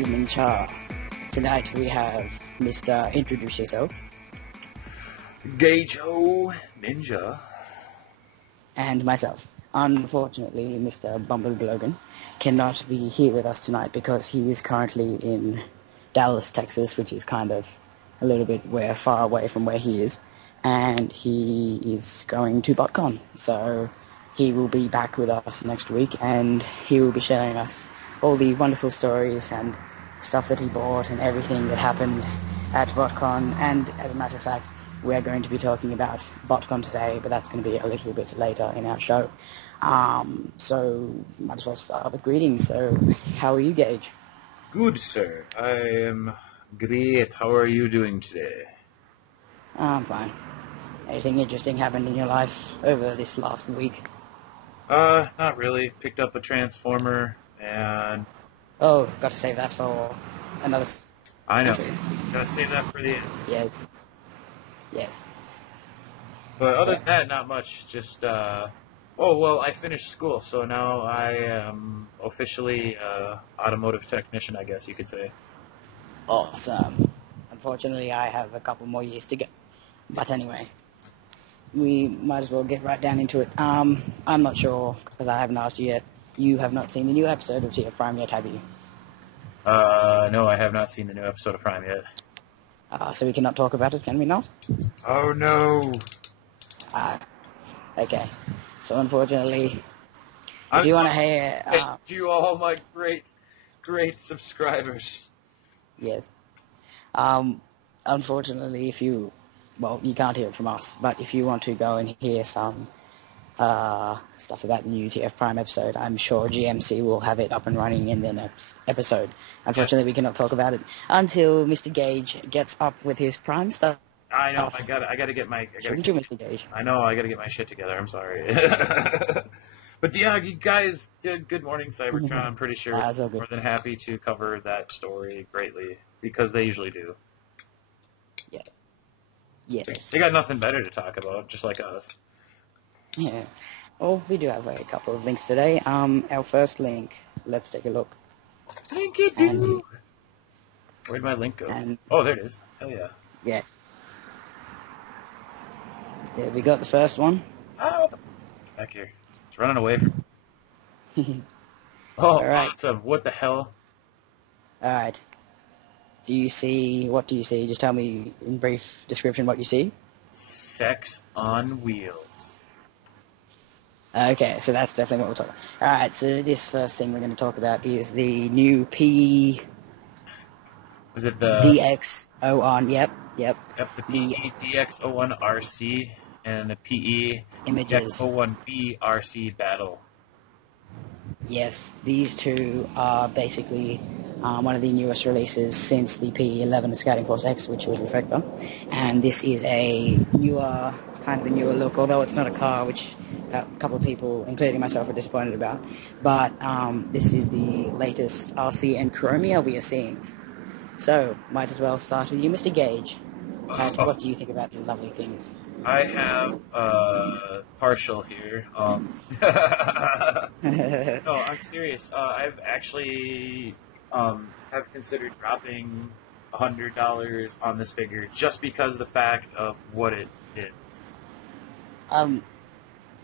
Goodevening Charr. Tonight we have Mr. Introduce Yourself. Geijo Ninja. And myself. Unfortunately, Mr. Bumblebee Logan cannot be here with us tonight because he is currently in Dallas, Texas, which is kind of a little bit far away from where he is. And he is going to BotCon. So he will be back with us next week and he will be sharing us all the wonderful stories and stuff that he bought and everything that happened at BotCon. And as a matter of fact, we're going to be talking about BotCon today, but that's going to be a little bit later in our show. So might as well start with greetings. So how are you, Gage? Good, sir. I am great. How are you doing today? I'm fine. Anything interesting happened in your life over this last week? Not really. Picked up a transformer and... Oh, got to save that for another... I know. Gotta save that for the end. Yes. Yes. But other than that, not much. Just, I finished school, so now I am officially automotive technician, I guess you could say. Awesome. Unfortunately, I have a couple more years to go. But anyway, we might as well get right down into it. I'm not sure, because I haven't asked you yet. You have not seen the new episode of TF Prime yet, have you? No, I have not seen the new episode of Prime yet. So we cannot talk about it, can we not? Oh, no. Okay. So unfortunately, if you want to hear... Thank you all, my great subscribers. Yes. Unfortunately, if you... Well, you can't hear it from us, but if you want to go and hear some stuff about the new TF Prime episode, I'm sure GMC will have it up and running in the next episode. Unfortunately, we cannot talk about it until Mr. Gage gets up with his Prime stuff. I know. I gotta get my. Shouldn't you, Mr. Gage? I know. I gotta get my shit together. I'm sorry. But yeah, you guys did good morning, Cybertron. I'm pretty sure more than happy to cover that story greatly because they usually do. Yeah. Yes. They got nothing better to talk about, just like us. Yeah. Well, we do have a couple of links today. Our first link. Let's take a look. Link it, dude. Where'd my link go? Oh, there it is. Hell yeah. Yeah. There we got the first one. Oh, back here. It's running away from me. Oh, all right. Awesome. What the hell? All right. What do you see? Just tell me in brief description what you see. Sex on wheels. Okay, so that's definitely what we're talking about. All right, so this first thing we're going to talk about is the new P... Was it the... DX01, yep. Yep, the PE DX01RC and the PE Images. DX01B RC battle. Yes, these two are basically one of the newest releases since the PE11 Scouting Force X, which was Reflector. And this is a kind of a newer look, although it's not a car, which a couple of people, including myself, are disappointed about. But this is the latest RC and Chromia we are seeing. So, might as well start with you, Mr. Gage. What do you think about these lovely things? I have partial here. No, I'm serious. I've actually have considered dropping $100 on this figure just because of the fact of what it is.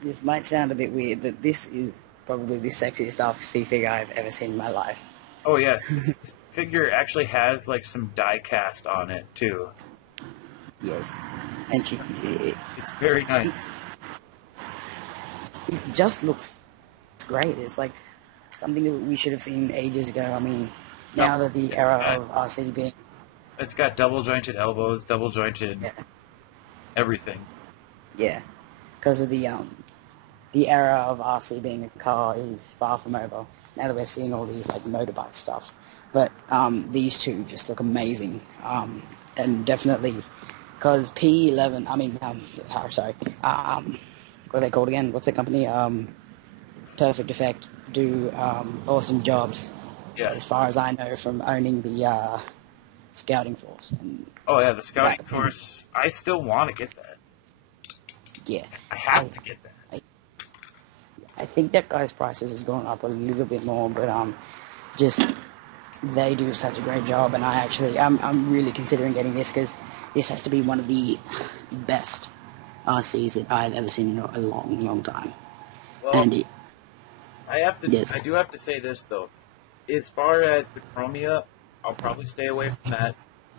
This might sound a bit weird, but this is probably the sexiest RC figure I've ever seen in my life. Oh yes, this figure actually has like some die cast on it too. Yes, and it's very nice. It just looks great. It's like something that we should have seen ages ago. I mean, now that the era of RC being... It's got double jointed elbows, double jointed everything. Yeah, because of the era of RC being a car is far from over. Now that we're seeing all these like motorbike stuff, but these two just look amazing, and definitely because P11. I mean, what are they called again? What's the company? Perfect Effect do awesome jobs. Yeah. As far as I know from owning the Scouting Force. The Scouting Force. I still want to get that. Yeah. I have to get that. I think that guy's prices has gone up a little bit more, but just they do such a great job, and I'm really considering getting this because this has to be one of the best RCs that I've ever seen in a long, long time. Well, And yes. I do have to say this though. As far as the Chromia, I'll probably stay away from that,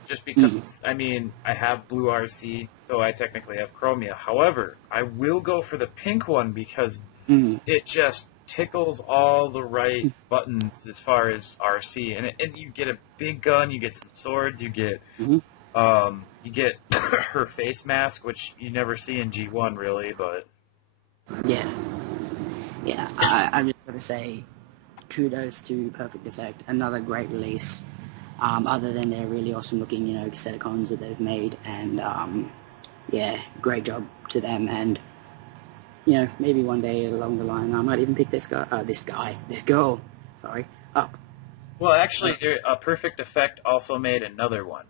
just because, I mean, I have blue RC, so I technically have Chromia. However, I will go for the pink one because it just tickles all the right buttons as far as RC, and you get a big gun, you get some swords, you get her face mask, which you never see in G1 really, but yeah, I'm just going to say kudos to Perfect Effect, another great release. Other than their really awesome looking, Decepticons that they've made, and great job to them. And maybe one day along the line, I might even pick this girl, up. Well, actually, Perfect Effect also made another one.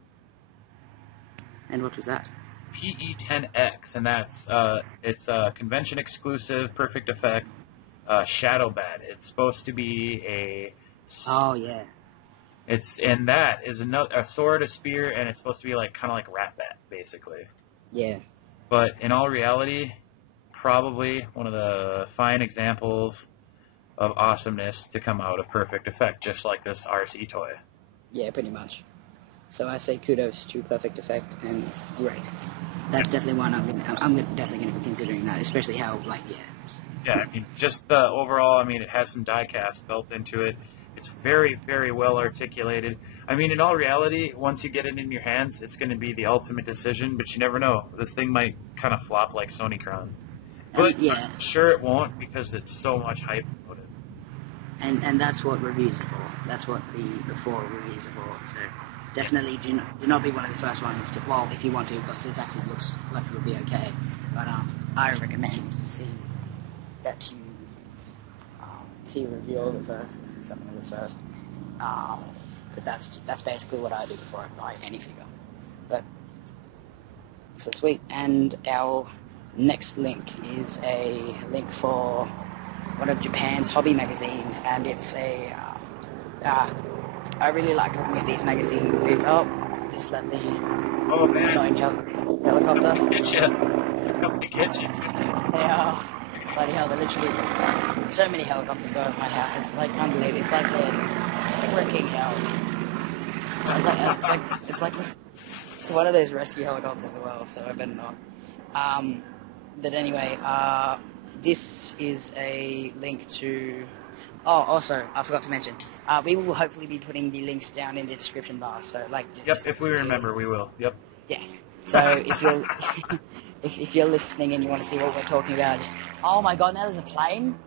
And what was that? PE10X, and that's it's a convention exclusive Perfect Effect Shadow Bat. It's supposed to be a that is a sword, a spear, and it's supposed to be kind of like Rat Bat, basically. Yeah. But in all reality, probably one of the fine examples of awesomeness to come out of Perfect Effect, just like this RC toy. Yeah, pretty much. So I say kudos to Perfect Effect, and great. That's definitely one I'm definitely going to be considering that, especially how, Yeah, I mean, just the overall, I mean, it has some die-cast built into it. It's very, very well articulated. I mean, in all reality, once you get it in your hands, it's going to be the ultimate decision, but you never know. This thing might kind of flop like Sonychron. But I'm sure it won't, because it's so much hype about it. And that's what reviews are for. That's what the before reviews are for. So definitely do not be one of the first ones to, well, if you want to, because this actually looks like it'll be okay. But I recommend seeing that you see a review of it first, see something of it first. But that's basically what I do before I buy any figure. But so sweet. And our next link is a link for one of Japan's hobby magazines, and it's I really like looking at these magazines. It's just let me. Oh man! Helicopter. Come to get you. Yeah. Bloody hell! There literally so many helicopters go over my house. It's like unbelievable. It's like the freaking hell. It's one of those rescue helicopters as well. So I better not. But anyway, this is a link to. Oh, also, I forgot to mention, we will hopefully be putting the links down in the description bar. So, if we remember, we will. Yep. Yeah. So if you're if you're listening and you want to see what we're talking about, just oh my god, now there's a plane.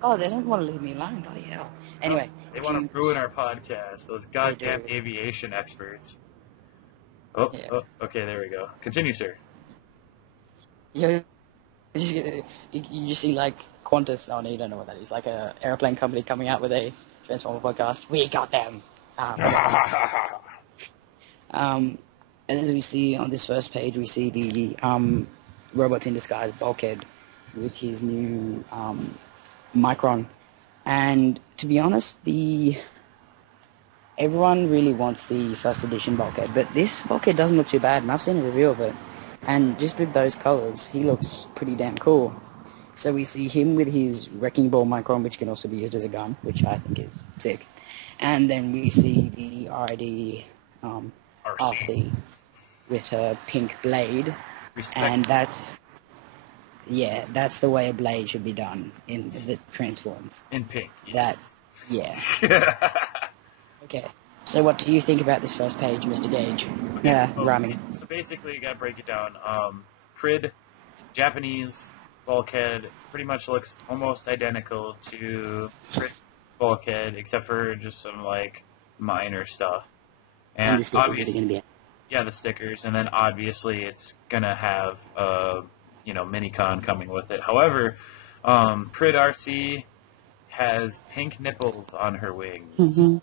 God, they don't want to leave me alone. Bloody hell. Anyway, they want to ruin our podcast. Those goddamn aviation experts. Oh, okay, there we go. Continue, sir. Yeah. You just see Qantas. Oh no, you don't know what that is. Like a airplane company coming out with a Transformer podcast. We got them. And as we see on this first page, we see the Robots in Disguise Bulkhead with his new Micron. And to be honest, everyone really wants the first edition Bulkhead, but this Bulkhead doesn't look too bad, and I've seen a review of it. And just with those colors, he looks pretty damn cool. So we see him with his Wrecking Ball Micron, which can also be used as a gun, which I think is sick. And then we see the RID RC with her pink blade. And that's the way a blade should be done in the Transforms. In pink. Okay. So what do you think about this first page, Mr. Gage? Rami. So basically, you gotta break it down. Prid, Japanese Bulkhead, pretty much looks almost identical to Prid Bulkhead, except for just some minor stuff. And the stickers are gonna be. Yeah, the stickers, and then obviously it's gonna have Minicon coming with it. However, Prid RC has pink nipples on her wings. Mm-hmm.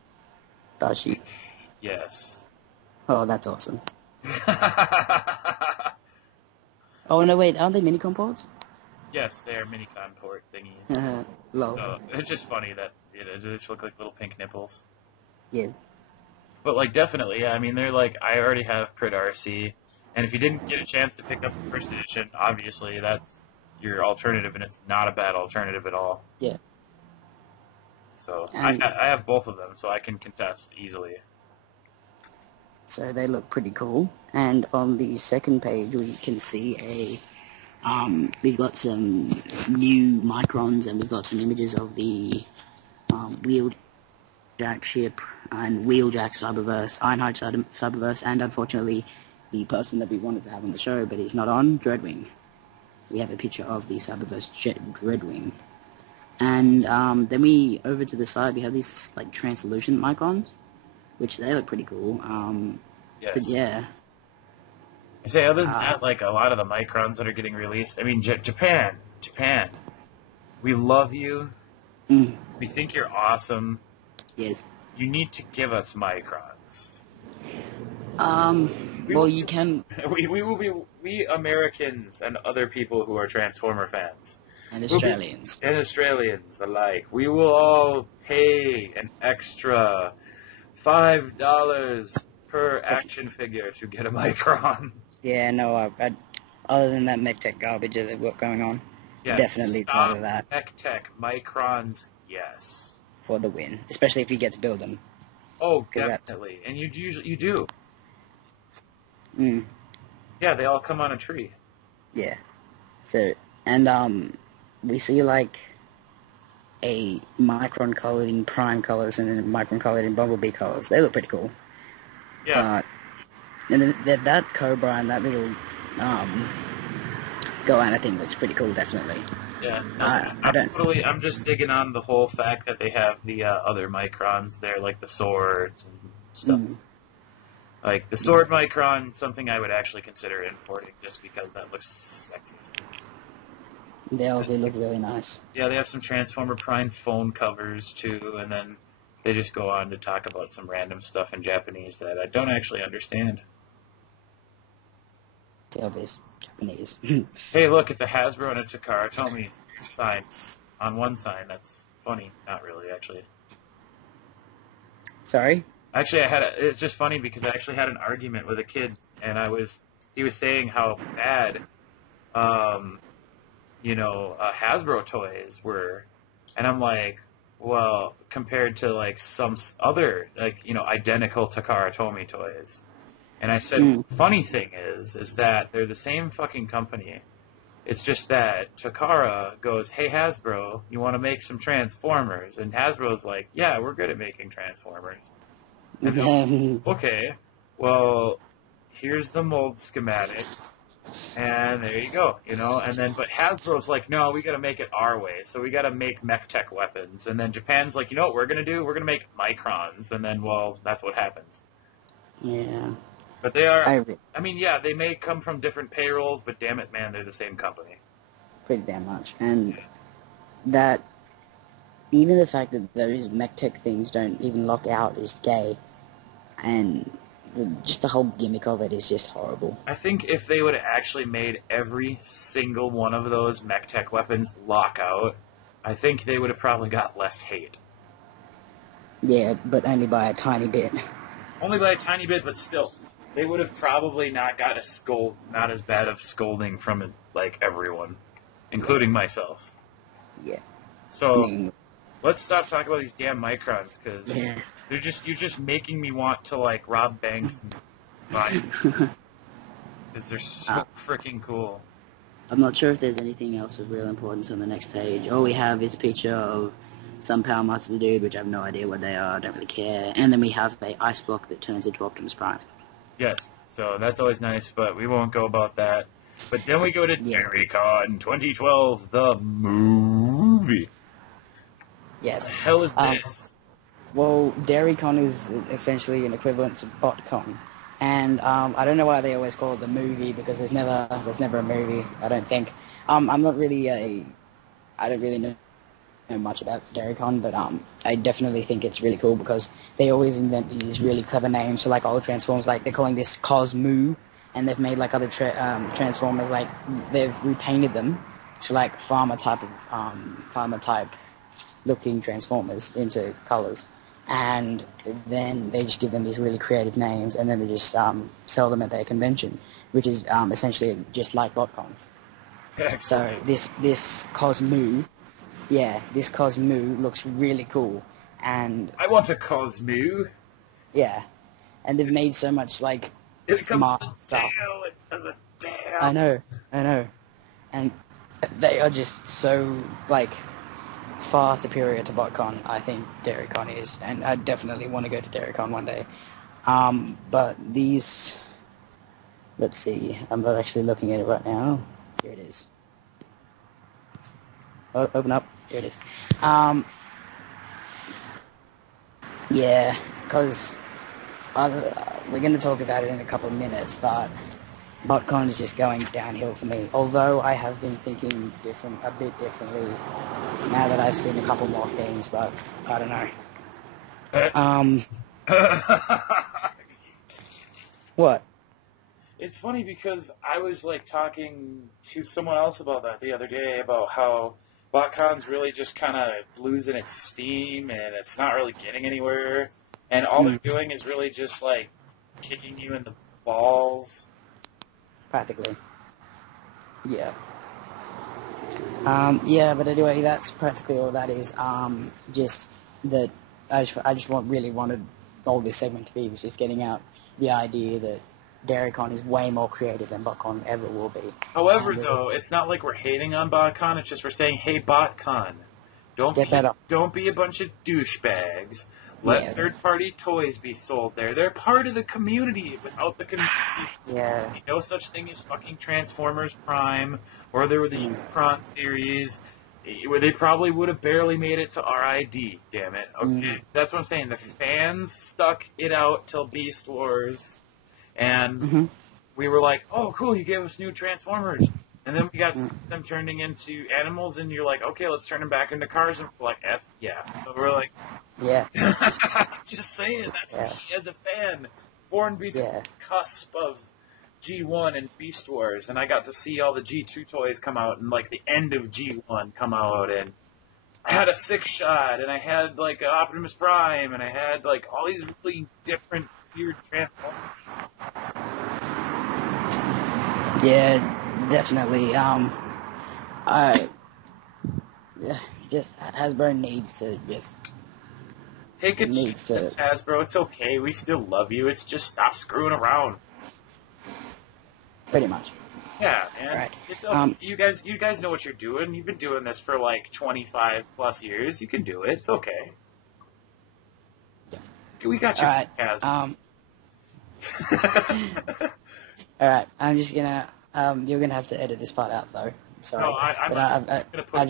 Does she? Yes. Oh, that's awesome. Oh, no, wait, aren't they Minicon ports? Yes, they are Minicon port thingies. Low. So, it's just funny that they just look like little pink nipples. Yeah. But, like, definitely, yeah, I mean, they're like, I already have Crit RC, and if you didn't get a chance to pick up the first edition, obviously that's your alternative, and it's not a bad alternative at all. Yeah. So, And I have both of them, so I can contest easily. so they look pretty cool. And on the second page, we can see we've got some new microns, and we've got some images of the Wheeljack ship and Wheeljack Cyberverse, Ironhide Cyberverse, and unfortunately, the person that we wanted to have on the show, but he's not on, Dreadwing. We have a picture of the Cyberverse jet Dreadwing. And then over to the side, we have these like translucent microns, which they look pretty cool. Yes. But yeah. I say, other than that, like, a lot of the microns that are getting released, I mean, Japan, we love you. Mm. We think you're awesome. Yes. You need to give us microns. Well, you can... We Americans and other people who are Transformer fans. And Australians. And Australians alike. We will all pay an extra $5 per action figure to get a micron. Yeah, no, other than that MechTech garbage that they've got going on, Yeah, definitely part of that. MechTech, microns, yes. For the win, especially if you get to build them. Oh, definitely. And you do. Mm. Yeah, they all come on a tree. Yeah. So, and we see like a micron colored in Prime colors and a micron colored in Bumblebee colors. They look pretty cool. Yeah. And then that Cobra and that little Goanna thing looks pretty cool, definitely. Yeah, no, I'm just digging on the whole fact that they have the other microns there, like the swords and stuff. Mm. Like, the sword micron, something I would actually consider importing just because that looks sexy. They all do look really nice. Yeah, they have some Transformer Prime phone covers, too, and then they just go on to talk about some random stuff in Japanese that I don't actually understand. Tailbase. Japanese. Hey, look, it's a Hasbro and a Takara Tomy sign on one sign. That's funny. Not really, actually. Sorry? Actually, it's just funny because I actually had an argument with a kid, and he was saying how bad, Hasbro toys were, and I'm like, well, compared to, like, some other, like, identical Takara Tomy toys. And I said, funny thing is that they're the same fucking company. It's just that Takara goes, hey, Hasbro, you want to make some Transformers? And Hasbro's like, yeah, we're good at making Transformers. And okay, well, here's the mold schematic, and there you go, but Hasbro's like, no, we gotta make it our way, so we gotta make MechTech weapons, and then Japan's like, you know what we're gonna do? We're gonna make microns, and then, well, that's what happens. Yeah. But they are, they may come from different payrolls, but damn it, man, they're the same company. Pretty damn much. And that, even the fact that those MechTech things don't even lock out is gay, and just the whole gimmick of it is just horrible. I think if they would have actually made every single one of those MechTech weapons lock out, I think they would have probably got less hate. Yeah, but only by a tiny bit. Only by a tiny bit, but still. They would have probably not got not as bad of scolding from, like, everyone, including myself. Yeah. So, let's stop talking about these damn microns, because you're just making me want to, like, rob banks and buy them. Because they're so freaking cool. I'm not sure if there's anything else of real importance on the next page. All we have is a picture of some Power Master Dude, which I have no idea what they are, I don't really care. And then we have a ice block that turns into Optimus Prime. Yes, so that's always nice, but we won't go about that. But then we go to DairyCon 2012, the movie. Yes. What the hell is this? Well, DairyCon is essentially an equivalent to BotCon. And I don't know why they always call it the movie, because there's never a movie, I don't think. I don't really know much about DairyCon, but I definitely think it's really cool because they always invent these really clever names. So like old Transformers, like they're calling this Cosmoo, and they've made like other Transformers, like they've repainted them to like farmer type looking Transformers into colors. and then they just give them these really creative names, and then they just sell them at their convention, which is essentially just like BotCon. So this Cosmoo, this Cosmoo looks really cool, and I want a Cosmoo. yeah, and they've made so much like smart stuff. It does a tail. I know, and they are just so like far superior to BotCon. I think DairyCon is, and I definitely want to go to DairyCon one day. But these, let's see, I'm not actually looking at it right now. Here it is. Oh, open up. Here it is. Yeah, because we're going to talk about it in a couple of minutes, but BotCon is just going downhill for me. Although I have been thinking a bit differently now that I've seen a couple more things, but I don't know. What? It's funny because I was like talking to someone else about that the other day, about how BotCon's really just kind of losing its steam and it's not really getting anywhere, and all they're doing is really just like kicking you in the balls. Practically. Yeah. Yeah, but anyway, that's practically all that is. Just that I just really wanted all this segment to be, was just getting out the idea that DairyCon is way more creative than BotCon ever will be. However, though, it's not like we're hating on BotCon. It's just we're saying, hey, BotCon, don't be a bunch of douchebags. Let third-party toys be sold there. They're part of the community. Without the community, yeah, no such thing as fucking Transformers Prime, or there were the Unicron series, where they probably would have barely made it to RID, damn it. Okay, that's what I'm saying. The fans stuck it out till Beast Wars, and we were like, oh, cool, you gave us new Transformers. And then we got them turning into animals, and you're like, okay, let's turn them back into cars. And we're like, F, yeah. So we're like, yeah. just saying, that's me as a fan, born between the cusp of G1 and Beast Wars, and I got to see all the G2 toys come out, and like the end of G1 come out, and I had a Six Shot, and I had like Optimus Prime, and I had like all these really different weird Transformers. Yeah, definitely. Just Hasbro needs to just take a chance, Hasbro. It's okay. We still love you. It's just stop screwing around. Pretty much. Yeah, and right. It's okay. You guys know what you're doing. You've been doing this for like 25 plus years. You can do it. It's okay. Yeah. We got you, Hasbro. All right, I'm just gonna. You're gonna have to edit this part out, though. Sorry. No, I'm gonna put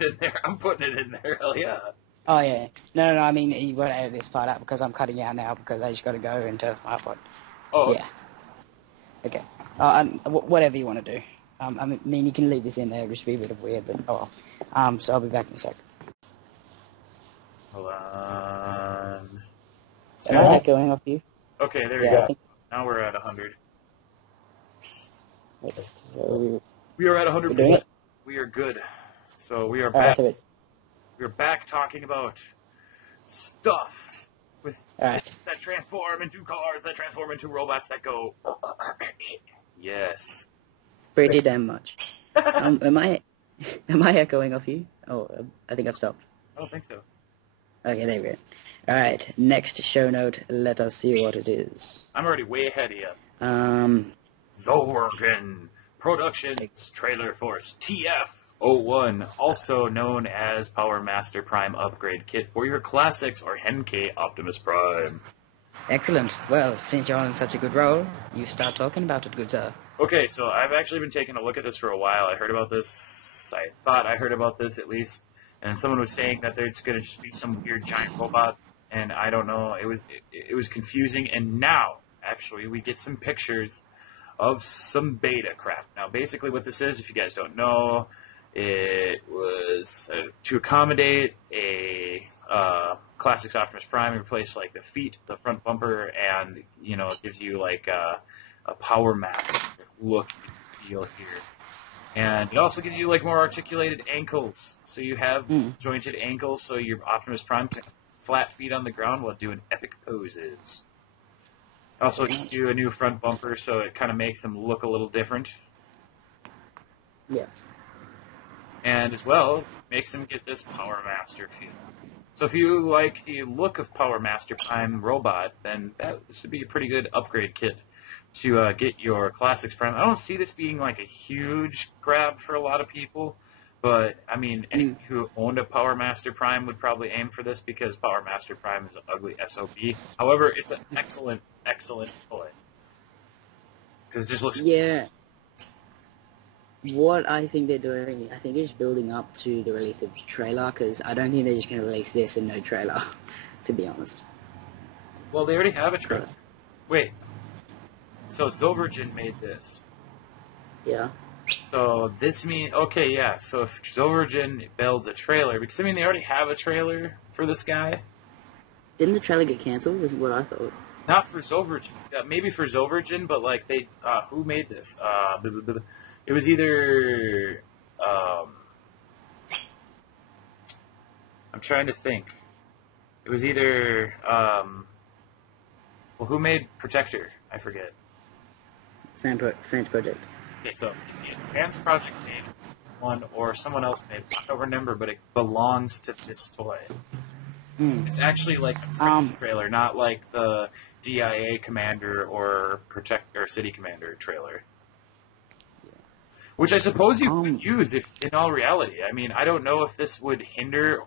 it in there. I'm putting it in there. Hell yeah. Oh yeah. No. I mean, you gotta edit this part out because I'm cutting out now because I just gotta go into my iPod. Oh. Yeah. Okay. Whatever you want to do. I mean, you can leave this in there, which would be a bit of weird, but oh well. So I'll be back in a sec. Hold on. Am I going off you? Okay, there we go. Now we're at 100. So we are at 100%. We are good. So we are back. We're back talking about stuff that transform into cars, that transform into robots that go. Yes. Pretty damn much. Am I echoing off you? Oh, I think I've stopped. I don't think so. Okay, there we go. All right, next show note. Let us see what it is. I'm already way ahead of you. Zorgen Productions Trailer Force TF01, also known as Power Master Prime Upgrade Kit for your classics or Henkei Optimus Prime. Excellent. Well, since you're on such a good roll, you start talking about it, good sir. Okay, so I've actually been taking a look at this for a while. I heard about this. I thought I heard about this at least. And someone was saying that there's going to just be some weird giant robot, and I don't know. It was confusing. And now, actually, we get some pictures of some beta crap. Now, basically what this is, if you guys don't know, it was to accommodate a Classics Optimus Prime, replace like the feet, the front bumper, and, it gives you like a power map look and feel here. And it also gives you like more articulated ankles. So you have jointed ankles, so your Optimus Prime can have flat feet on the ground while doing epic poses. Also gives you a new front bumper, so it kind of makes him look a little different. Yeah. And as well, makes him get this Power Master feel. So if you like the look of Power Master Prime Robot, then this would be a pretty good upgrade kit to get your Classics Prime. I don't see this being like a huge grab for a lot of people, but I mean, anyone who owned a Power Master Prime would probably aim for this because Power Master Prime is an ugly SOB. However, it's an excellent, excellent toy. Because it just looks... Yeah. What I think they're doing, I think they're just building up to the release of the trailer, because I don't think they're just going to release this and no trailer, to be honest. Well, they already have a trailer. Wait. So Zovergen made this. Yeah. So this means... Okay, yeah. So if Zovergen builds a trailer... Because, I mean, they already have a trailer for this guy. Didn't the trailer get cancelled, is what I thought. Not for Zovergen. Maybe for Zovergen, but, like, they... who made this? It was either, I'm trying to think. It was either, well, who made Protector? I forget. Fans Project. Okay, so Fans Project made one, or someone else made it. I don't remember, but it belongs to this toy. It's actually like a trailer, not like the DIA Commander or City Commander trailer. Which I suppose you could use if, in all reality. I mean, I don't know if this would hinder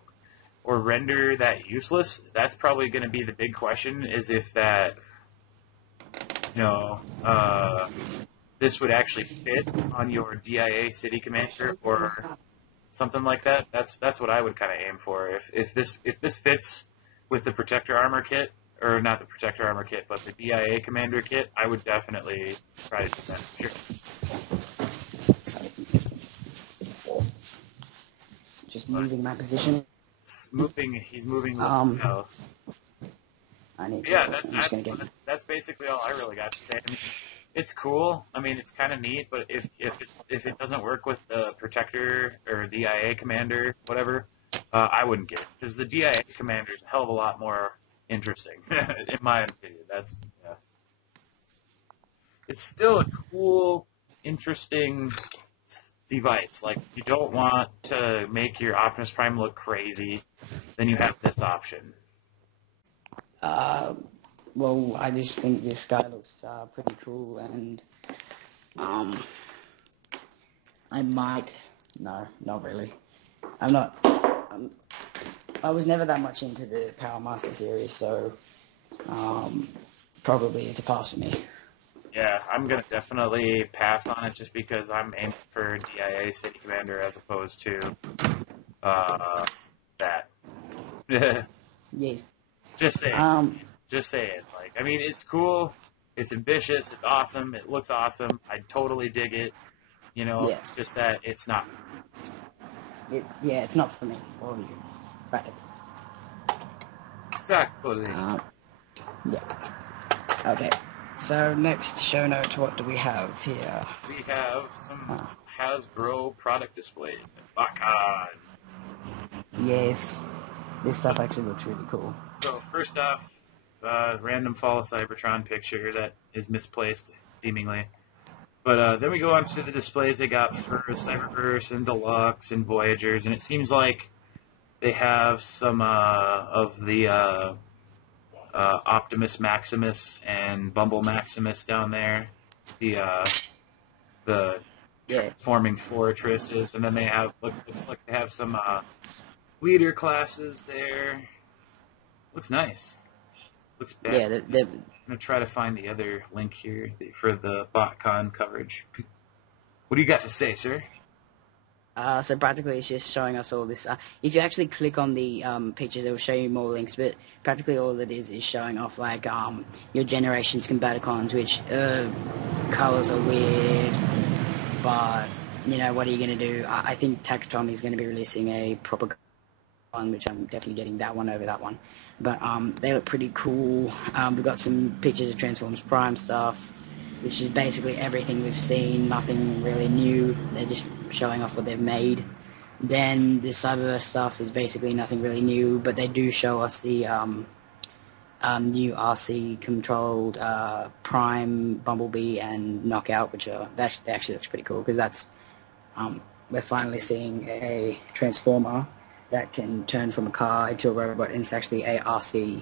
or render that useless. That's probably going to be the big question, is if that, this would actually fit on your DIA City Commander or something like that. That's what I would kind of aim for. If this fits with the Protector Armor kit, or not the Protector Armor kit, but the DIA Commander kit, I would definitely try to do that. Sure. Just moving my position. He's moving. I need to. Yeah, that's basically all I really got to say. I mean, it's cool. I mean, it's kind of neat, but if it doesn't work with the Protector or DIA Commander, whatever, I wouldn't get it, because the DIA Commander is a hell of a lot more interesting, in my opinion. It's still a cool, interesting device. Like, if you don't want to make your Optimus Prime look crazy, then you have this option. Well, I just think this guy looks pretty cool, and I might... No, not really. I'm not... I was never that much into the Power Master series, so probably it's a pass for me. Yeah, I'm going to definitely pass on it just because I'm aiming for DIA City Commander as opposed to that. Yes. Just saying. Just saying. Like, I mean, it's cool. It's ambitious. It's awesome. It looks awesome. I totally dig it. Yeah. It's just that it's not. It's not for me. Or you. Right. Exactly. Yeah. Okay. So next show note, what do we have here? We have some Hasbro product displays. BotCon. Yes. This stuff actually looks really cool. So first off, random Fall of Cybertron picture that is misplaced, seemingly. But then we go on to the displays they got for Cyberverse and Deluxe and Voyagers, and it seems like they have some of the Optimus Maximus and Bumble Maximus down there, the transforming fortresses, and then they have looks like they have some leader classes there. Looks nice. Looks bad. Yeah, I'm gonna try to find the other link here for the BotCon coverage. What do you got to say, sir? So practically it's just showing us all this. If you actually click on the pictures, it will show you more links, but practically all it is showing off like your generation's Combaticons, which colors are weird, but what are you going to do? I think Tactron is going to be releasing a proper one, which I'm definitely getting that one over that one. But they look pretty cool. We've got some pictures of Transformers Prime stuff. which is basically everything we've seen, nothing really new. They're just showing off what they've made. Then the Cyberverse stuff is basically nothing really new, but they do show us the new RC-controlled Prime, Bumblebee, and Knockout, which that actually looks pretty cool, because that's we're finally seeing a Transformer that can turn from a car into a robot, and it's actually a RC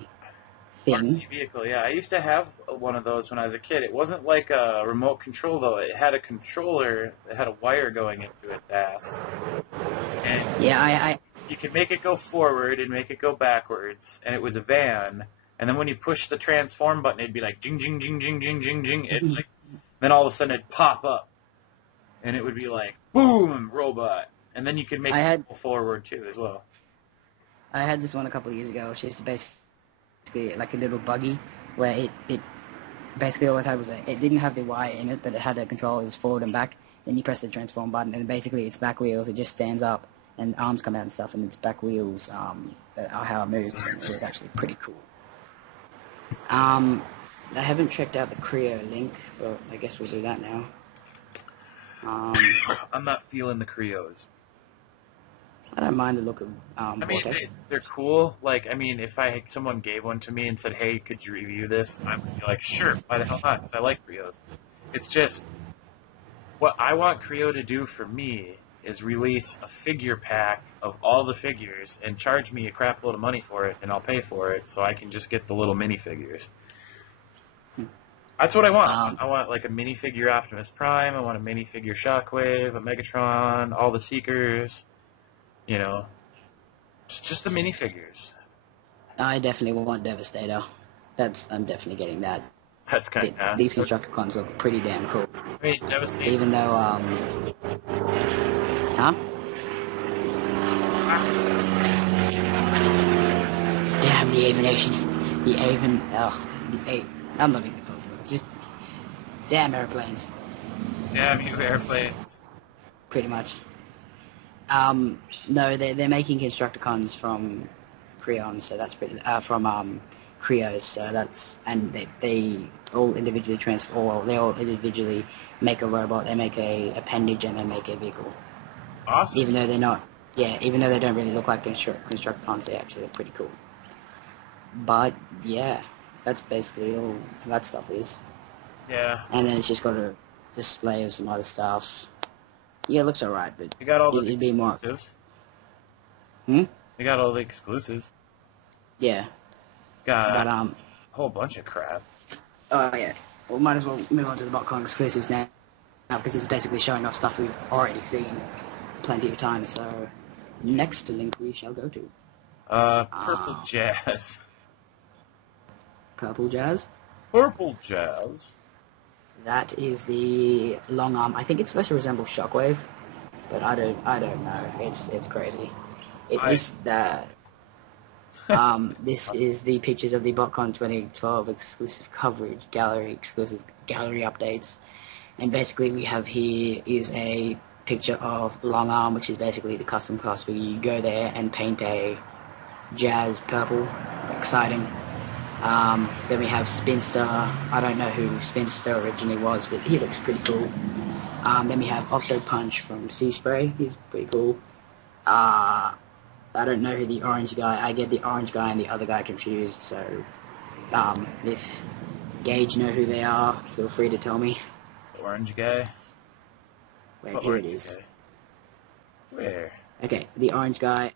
thing. RC vehicle, yeah. I used to have one of those when I was a kid. It wasn't like a remote control, though. It had a controller that had a wire going into its ass. And Yeah, you could make it go forward and make it go backwards, and it was a van. And then when you push the transform button, it'd be like jing, jing, jing, jing, jing, jing, jing. Then all of a sudden it'd pop up, and it would be like, boom, robot. And then you could make it go forward, too, as well. I had this one a couple of years ago, which is basically like a little buggy, where it basically all it had was it didn't have the wire in it, but it had the controllers forward and back. Then you press the transform button, and basically its back wheels, it just stands up, and arms come out and stuff, and its back wheels are how it moves, and it was actually pretty cool. I haven't checked out the Creo link, but I guess we'll do that now. I'm not feeling the Creos. I don't mind the look of I mean, Vortex. they're cool. Like, I mean, if someone gave one to me and said, hey, could you review this? I would be like, sure, why the hell not? Because I like Creos. It's just, what I want Creo to do for me is release a figure pack of all the figures and charge me a crap load of money for it, and I'll pay for it, so I can just get the little minifigures. That's what I want. I want like a minifigure Optimus Prime. I want a minifigure Shockwave, a Megatron, all the Seekers. You know, just the minifigures. I definitely want Devastator. I'm definitely getting that. That's kind of... These Constructicons look pretty damn cool. I mean, Devastator. Even though, Huh? Damn the aviation. The Avon... I'm not even talking about it. Just... Damn airplanes. Damn you airplanes. Pretty much. No, they're making Constructicons from Creons, so that's pretty... from, Creos, so that's... And they all individually transform... They all individually make a robot, they make a appendage, and they make a vehicle. Awesome. Even though they're not... Yeah, even though they don't really look like Constructicons, they actually look pretty cool. But, yeah, that's basically all that stuff is. Yeah. And then it's just got a display of some other stuff. Yeah, it looks alright, but you got all the it'd be more... exclusives. You got all the exclusives. Yeah. Got a whole bunch of crap. Oh, yeah. Well, might as well move on to the BotCon exclusives now, because it's basically showing off stuff we've already seen plenty of times, so next link we shall go to. Purple Jazz. Purple Jazz? Purple Jazz? That is the long arm. I think it's supposed to resemble Shockwave, but I don't know. It's crazy. This is the pictures of the BotCon 2012 exclusive coverage, exclusive gallery updates. And basically we have here is a picture of Long Arm, which is basically the custom class where you go there and paint a Jazz purple. Exciting. Then we have Spinster. I don't know who Spinster originally was, but he looks pretty cool. Then we have Octo Punch from Sea Spray. He's pretty cool. I don't know who the orange guy... I get the orange guy and the other guy confused, so... if Gage know who they are, feel free to tell me. The orange guy? Wait, here it is. Guy? Where? Okay, the orange guy,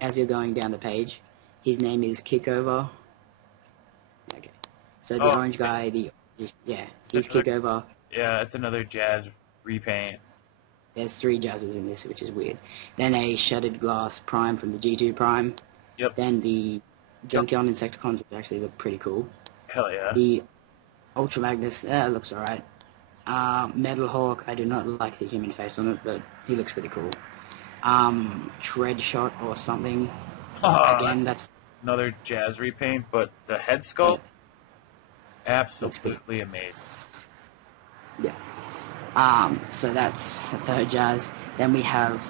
as you're going down the page, his name is Kickover. Okay. So the orange guy, he's Kickover. Yeah, it's another Jazz repaint. There's 3 Jazzes in this, which is weird. Then a Shattered Glass Prime from the G2 Prime. Yep. Then the Junkion Insecticons, which actually look pretty cool. Hell yeah. The Ultra Magnus, looks alright. Metal Hawk, I do not like the human face on it, but he looks pretty cool. Tread Shot or something. Again, that's... Another Jazz repaint, but the head sculpt, absolutely amazing. Yeah. So that's a third Jazz. Then we have,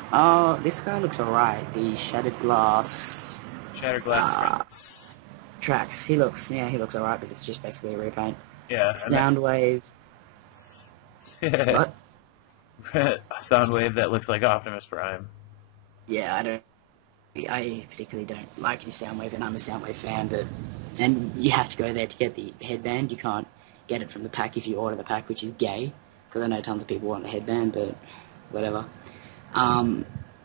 this guy looks alright. The Shattered Glass... Shattered Glass Tracks. He looks alright, but it's just basically a repaint. Yeah, Soundwave. What? a Soundwave that looks like Optimus Prime. Yeah, I particularly don't like the Soundwave, and I'm a Soundwave fan, and you have to go there to get the headband. You can't get it from the pack if you order the pack, which is gay, because I know tons of people want the headband, but whatever.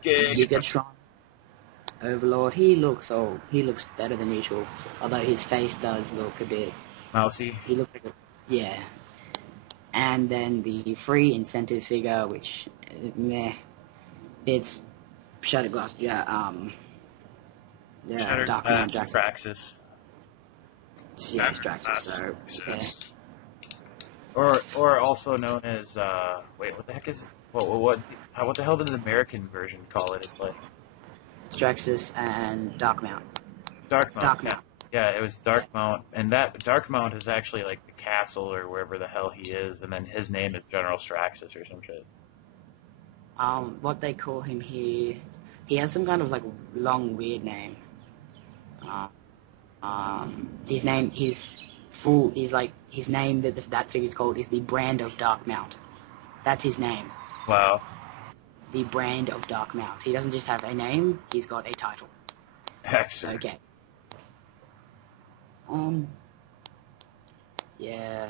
Gay. Gigatron Overlord, he looks better than usual, although his face does look a bit, Mousy. he looks like yeah. And then the free incentive figure, which, meh, it's Shatterglass, Dark Knight Drax. Praxis. Yeah, Straxus, so, yeah. Or also known as, wait, what the heck is, what the hell did the American version call it? It's like... Straxus and Darkmount. Darkmount. Yeah, it was Darkmount, and that Darkmount is actually like the castle or wherever the hell he is, and then his name is General Straxus or some shit. What they call him here, he has some kind of like long weird name. His name, his name that figure's called is the Brand of Darkmount. That's his name. Wow. The Brand of Darkmount. He doesn't just have a name, he's got a title. Excellent. Okay. Yeah.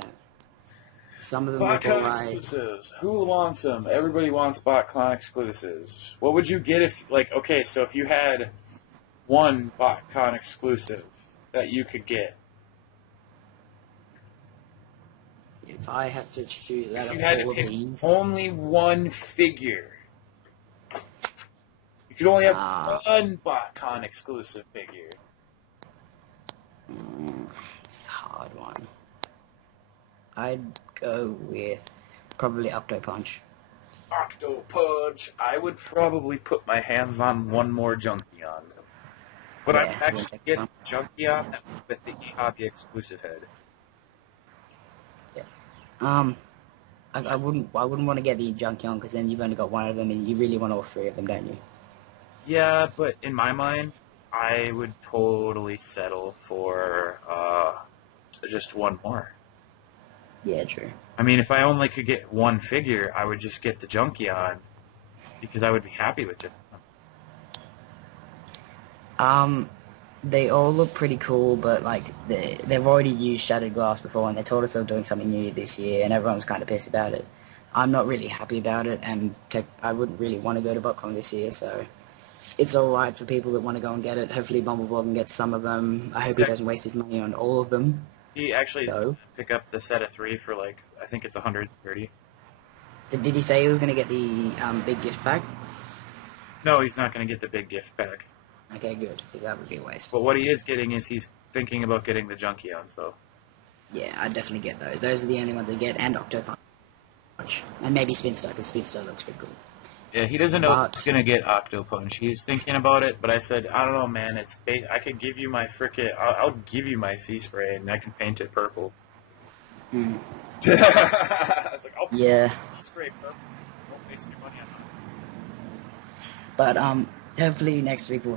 Some of them look alright. Exclusives. Who wants them? Everybody wants BotCon exclusives. What would you get if, like, okay, so if you had one BotCon exclusive that you could get? If I had to choose out If of you had all to of pick these, only one figure, you could only have one BotCon exclusive figure. it's a hard one. I'd go with probably Octopunch. Octopunch. I would probably put my hands on one more Junkion. But Yeah, I'd actually get Junkion with the eHobby exclusive head. Yeah. I wouldn't want to get the Junkion because then you've only got one of them and you really want all three of them, don't you? Yeah, but in my mind, I would totally settle for just one more. Yeah, true. I mean, if I only could get one figure, I would just get the Junkion because I would be happy with it. They all look pretty cool, but like they've already used Shattered Glass before, and they told us they were doing something new this year, and everyone was kind of pissed about it. I'm not really happy about it, and I wouldn't really want to go to BotCon this year, so it's alright for people that want to go and get it. Hopefully Bumblebee can get some of them. I hope he doesn't waste his money on all of them. He actually is going to pick up the set of 3 for like, I think it's 130. Did he say he was going to get the big gift pack? No, he's not going to get the big gift pack. Okay, good, because that would be a waste. But what he is getting is he's thinking about getting the Junkions, though. Yeah, I'd definitely get those. Those are the only ones I get, and Octopunch. And maybe Spinster, because Spinster looks pretty cool. Yeah, he doesn't know if he's going to get Octopunch. He's thinking about it, but I said, I don't know, man. I could give you my frickin'... I'll give you my sea spray, and I can paint it purple. Mm. I was like, I'll paint sea spray purple. Don't waste your money on that. But, hopefully next week we'll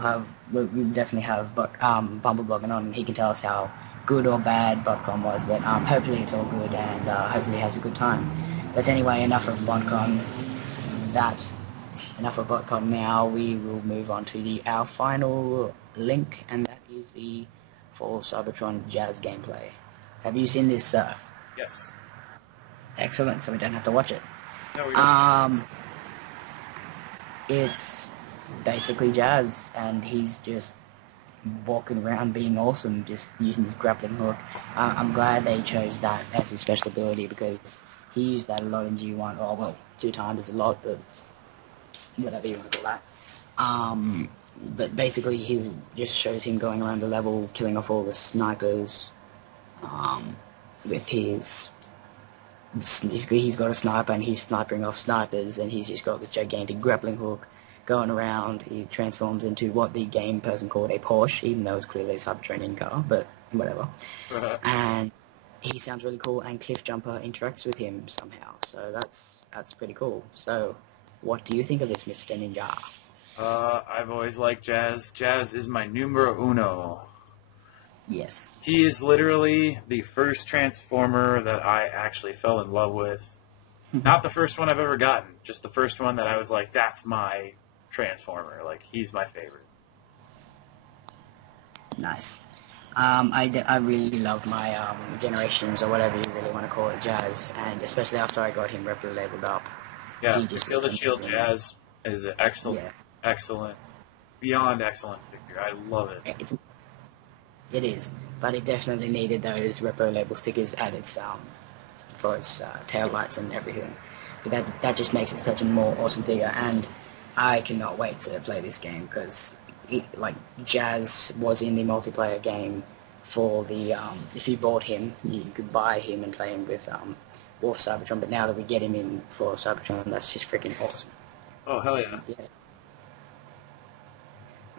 definitely have Bumblebee on, and he can tell us how good or bad BotCon was, but hopefully it's all good, and hopefully he has a good time. But anyway, enough of BotCon now. We will move on to our final link, and that is the Fall of Cybertron Jazz gameplay. Have you seen this, sir? Yes. Excellent, so we don't have to watch it. No, we don't. It's basically Jazz, and he's just walking around being awesome, just using his grappling hook. I'm glad they chose that as his special ability, because he used that a lot in G1. Oh, well, 2 times is a lot, but whatever you want to call that. But basically, he just shows him going around the level, killing off all the snipers, with his... He's got a sniper, and he's sniping off snipers, and he's just got this gigantic grappling hook going around. He transforms into what the game person called a Porsche, even though it's clearly a Cybertron car, but whatever. And he sounds really cool, and Cliffjumper interacts with him somehow, so that's pretty cool. So, what do you think of this, Mr. Ninja? I've always liked Jazz. Jazz is my numero uno. Yes. He is literally the first Transformer that I actually fell in love with. Not the first one I've ever gotten, just the first one that I was like, that's my Transformer. Like, he's my favorite. Nice. I really love my generations, or whatever you really want to call it, Jazz, and especially after I got him repro labeled up. Yeah, He just Feel looks the Shield amazing. Jazz is an excellent, Yeah. excellent, beyond excellent figure. I love it. It is, but it definitely needed those repro label stickers at its for its tail lights and everything. But that just makes it such a more awesome figure, and I cannot wait to play this game because like Jazz was in the multiplayer game for the if you bought him, you could buy him and play him with Wolf Cybertron. But now that we get him in for Cybertron, that's just freaking awesome. Oh, hell yeah. Yeah.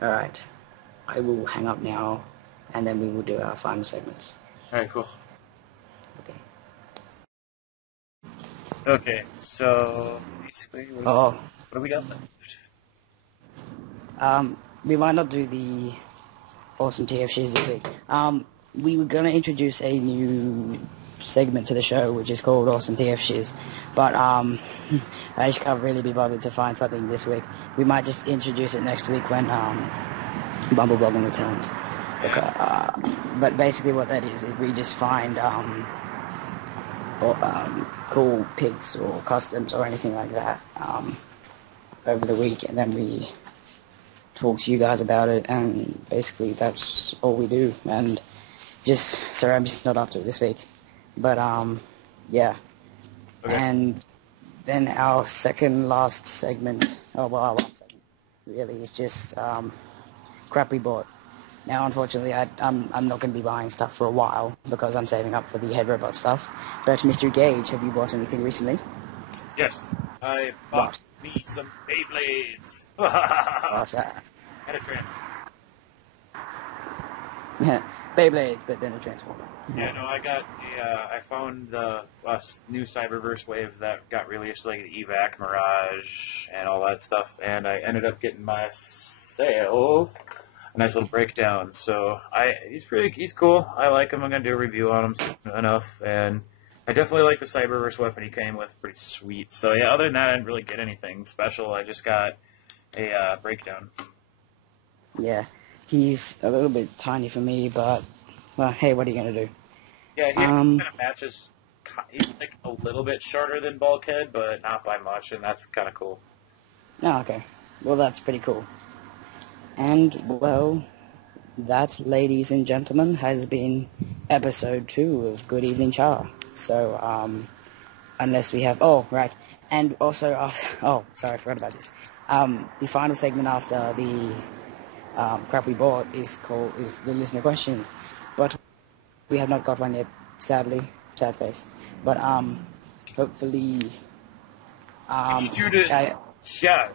All right, I will hang up now, and then we will do our final segments. All right, cool. Okay. Okay, so basically, what do we got left? We might not do the awesome TF Shiz this week. We were going to introduce a new segment to the show, which is called Awesome TF Shiz, but I just can't really be bothered to find something this week. We might just introduce it next week when Bumbleblogging returns. But basically what that is we just find cool pics or customs or anything like that over the week, and then we talk to you guys about it, and basically that's all we do. And just sorry, I'm just not up to it this week, but yeah. Okay. And then our second last segment, our last segment really is just crap we bought. Now, unfortunately, I'm not going to be buying stuff for a while because I'm saving up for the head robot stuff. But Mr. Gage, have you bought anything recently? Yes, I bought me some Beyblades. What's that? And a Transformer. Beyblades, but then a Transformer. Yeah, no, I found the new Cyberverse wave that got released, like the Evac, Mirage, and all that stuff, and I ended up getting myself a nice little breakdown. So he's cool. I like him. I'm gonna do a review on him soon enough, and I definitely like the Cyberverse weapon he came with. Pretty sweet. So yeah, other than that, I didn't really get anything special. I just got a breakdown. Yeah, he's a little bit tiny for me, but well, hey, what are you gonna do? Yeah, he kind of matches. He's like a little bit shorter than Bulkhead, but not by much, and that's kind of cool. Oh, okay. Well, that's pretty cool. And, well, that, ladies and gentlemen, has been episode 2 of Goodevening Charr. So, unless we have... Oh, right. And also... oh, sorry, I forgot about this. The final segment after the crap we bought is the listener questions. But we have not got one yet, sadly. Sad face. But, hopefully... We need you to... yeah,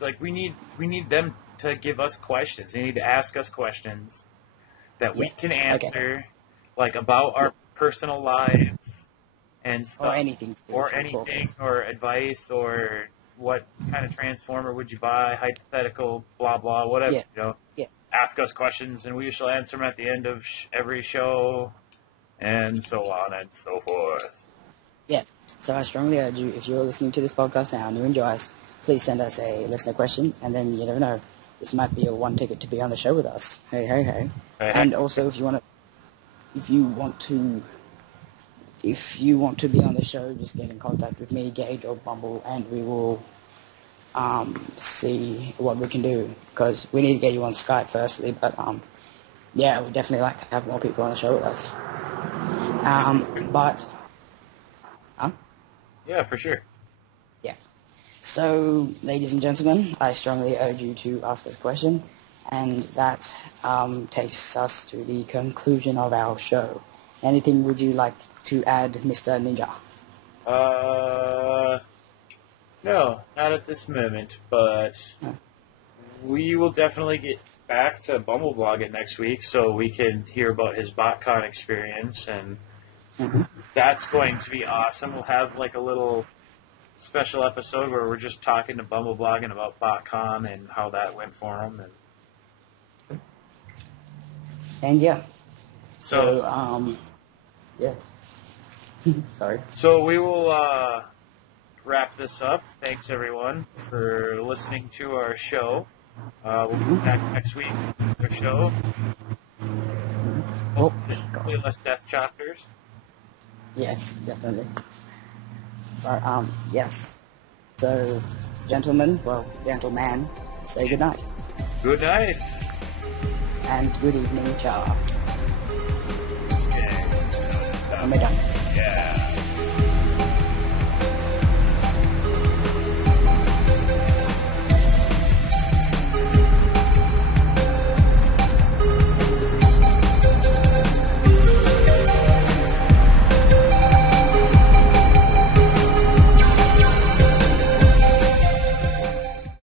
like, we need them to give us questions. They need to ask us questions that we can answer, like about our personal lives and stuff, or anything, or advice, or what kind of Transformer would you buy, hypothetical, blah blah, whatever. Yeah. You know, Yeah. ask us questions, and we shall answer them at the end of every show, and so on and so forth. Yes. So I strongly urge you, if you're listening to this podcast now and you enjoy us, please send us a listener question, and then you never know, this might be your one ticket to be on the show with us. Hey, hey, hey. And also, if you want to be on the show, just get in contact with me, Gage, or Bumble, and we will see what we can do. Because we need to get you on Skype firstly, but yeah, we'd definitely like to have more people on the show with us. Yeah, for sure. Yeah. So, ladies and gentlemen, I strongly urge you to ask us a question, and that takes us to the conclusion of our show. Anything would you like to add, Mr. Ninja? No, not at this moment, but we will definitely get back to Bumbleblogging next week so we can hear about his BotCon experience, and that's going to be awesome. We'll have like a little special episode where we're just talking to Bumbleblogging about BotCon and how that went for him. And yeah, So, yeah. Sorry. So we will wrap this up. Thanks everyone for listening to our show. We'll be back next week with our show. Oh, Hopefully less death chapters. yes, definitely. But, yes. So, gentlemen, gentleman, say good night. Good night. And good evening, Charr. Okay. And we're done.